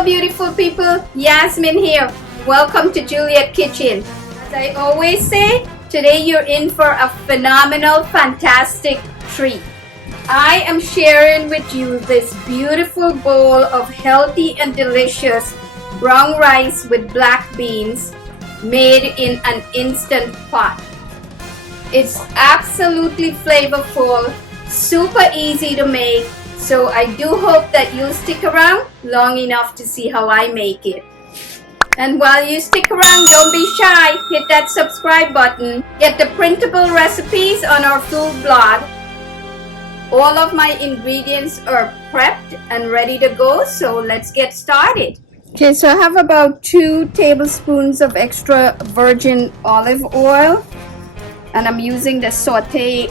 Hello beautiful people, Yasmin here. Welcome to Juliet Kitchen. As I always say, today you're in for a phenomenal, fantastic treat. I am sharing with you this beautiful bowl of healthy and delicious brown rice with black beans made in an instant pot. It's absolutely flavorful, super easy to make. So I do hope that you'll stick around long enough to see how I make it. And while you stick around, don't be shy. Hit that subscribe button. Get the printable recipes on our food blog. All of my ingredients are prepped and ready to go. So let's get started. Okay, so I have about 2 tablespoons of extra virgin olive oil. And I'm using the Sauteing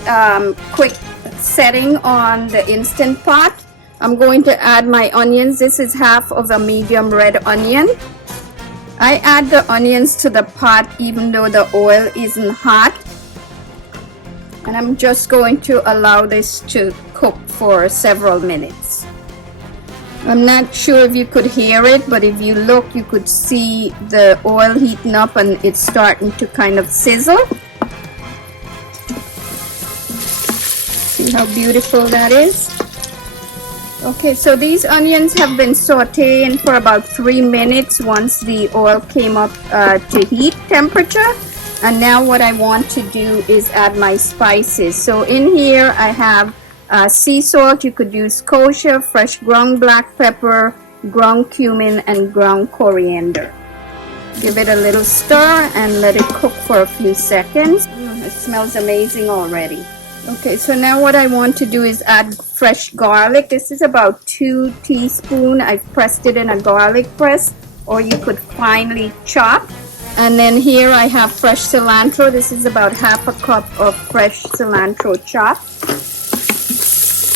quick setting on the instant pot. I'm going to add my onions. This is half of a medium red onion. I add the onions to the pot even though the oil isn't hot. And I'm just going to allow this to cook for several minutes. I'm not sure if you could hear it, but if you look, you could see the oil heating up and it's starting to kind of sizzle. See how beautiful that is? Okay, so these onions have been sauteing for about 3 minutes once the oil came up to heat temperature. And now what I want to do is add my spices. So in here I have sea salt. You could use kosher, fresh ground black pepper, ground cumin, and ground coriander. Give it a little stir and let it cook for a few seconds. It smells amazing already. Okay, so now what I want to do is add fresh garlic. This is about 2 teaspoons. I've pressed it in a garlic press, or you could finely chop. And then here I have fresh cilantro. This is about half a cup of fresh cilantro chopped.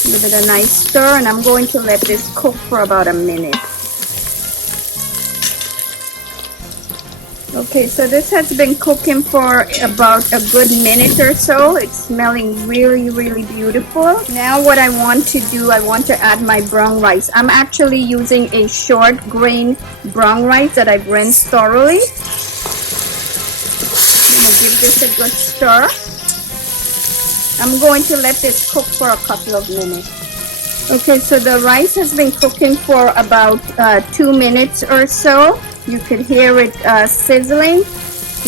Give it a nice stir, and I'm going to let this cook for about a minute. Okay, so this has been cooking for about a good minute or so. It's smelling really, really beautiful. Now what I want to do, I want to add my brown rice. I'm actually using a short grain brown rice that I've rinsed thoroughly. I'm going to give this a good stir. I'm going to let this cook for a couple of minutes. Okay, so the rice has been cooking for about 2 minutes or so. You could hear it sizzling.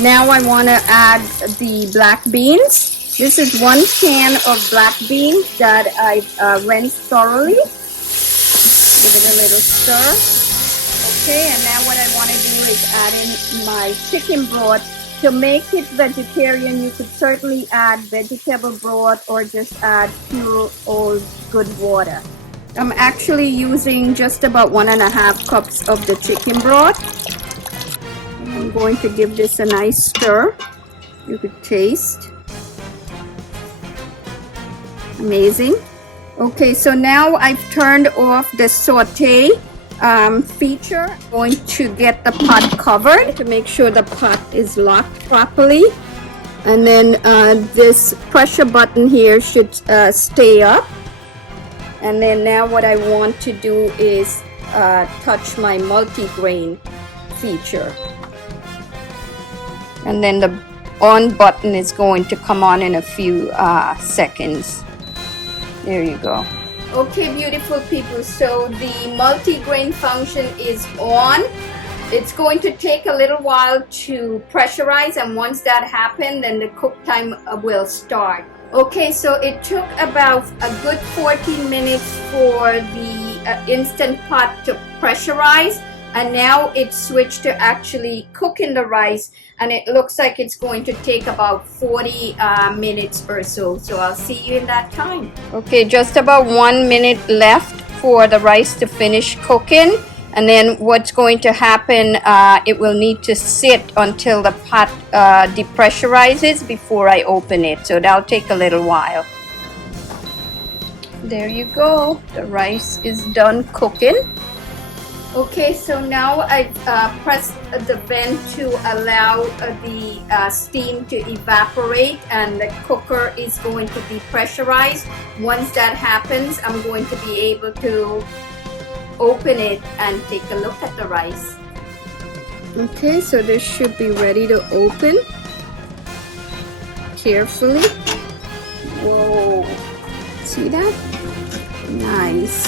Now I want to add the black beans. This is 1 can of black beans that I've rinsed thoroughly. Give it a little stir. Okay, and now what I want to do is add in my chicken broth. To make it vegetarian, you could certainly add vegetable broth or just add pure old good water. I'm actually using just about 1.5 cups of the chicken broth. I'm going to give this a nice stir. You could taste. Amazing. Okay, so now I've turned off the saute feature. I'm going to get the pot covered to make sure the pot is locked properly. And then this pressure button here should stay up. And then now what I want to do is touch my multigrain feature. And then the on button is going to come on in a few seconds. There you go. Okay, beautiful people, so the multigrain function is on. It's going to take a little while to pressurize, and once that happens, then the cook time will start. Okay, so it took about a good 14 minutes for the instant pot to pressurize, and now it's switched to actually cooking the rice, and it looks like it's going to take about 40 minutes or so. So I'll see you in that time. Okay, just about 1 minute left for the rice to finish cooking. And then what's going to happen, it will need to sit until the pot depressurizes before I open it. So that'll take a little while. There you go. The rice is done cooking. Okay, so now I've pressed the vent to allow the steam to evaporate, and the cooker is going to depressurize. Once that happens, I'm going to be able to open it and take a look at the rice. Okay, so this should be ready to open. Carefully. Whoa, see that? Nice.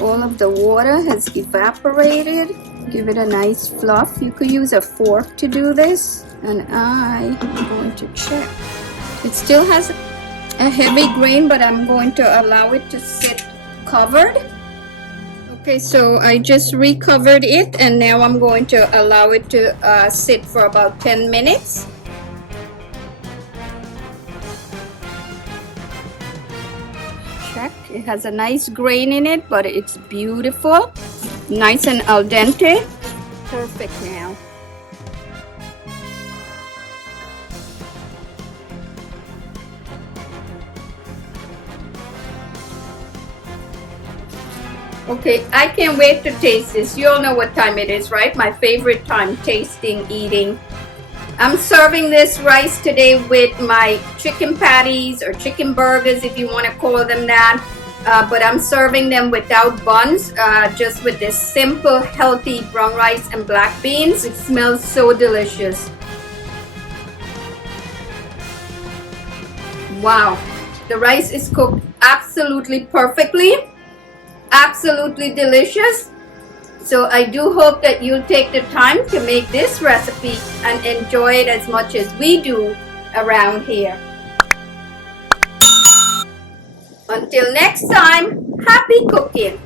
All of the water has evaporated. Give it a nice fluff. You could use a fork to do this. And I'm going to check. It still has a heavy grain, but I'm going to allow it to sit covered. Okay, so I just recovered it, and now I'm going to allow it to sit for about 10 minutes. Check. It has a nice grain in it, but it's beautiful. Nice and al dente. Perfect now. Okay, I can't wait to taste this. You all know what time it is, right? My favorite time, tasting, eating. I'm serving this rice today with my chicken patties or chicken burgers, if you want to call them that. But I'm serving them without buns, just with this simple, healthy brown rice and black beans. It smells so delicious. Wow, the rice is cooked absolutely perfectly. Absolutely delicious. So I do hope that you'll take the time to make this recipe and enjoy it as much as we do around here. Until next time, happy cooking!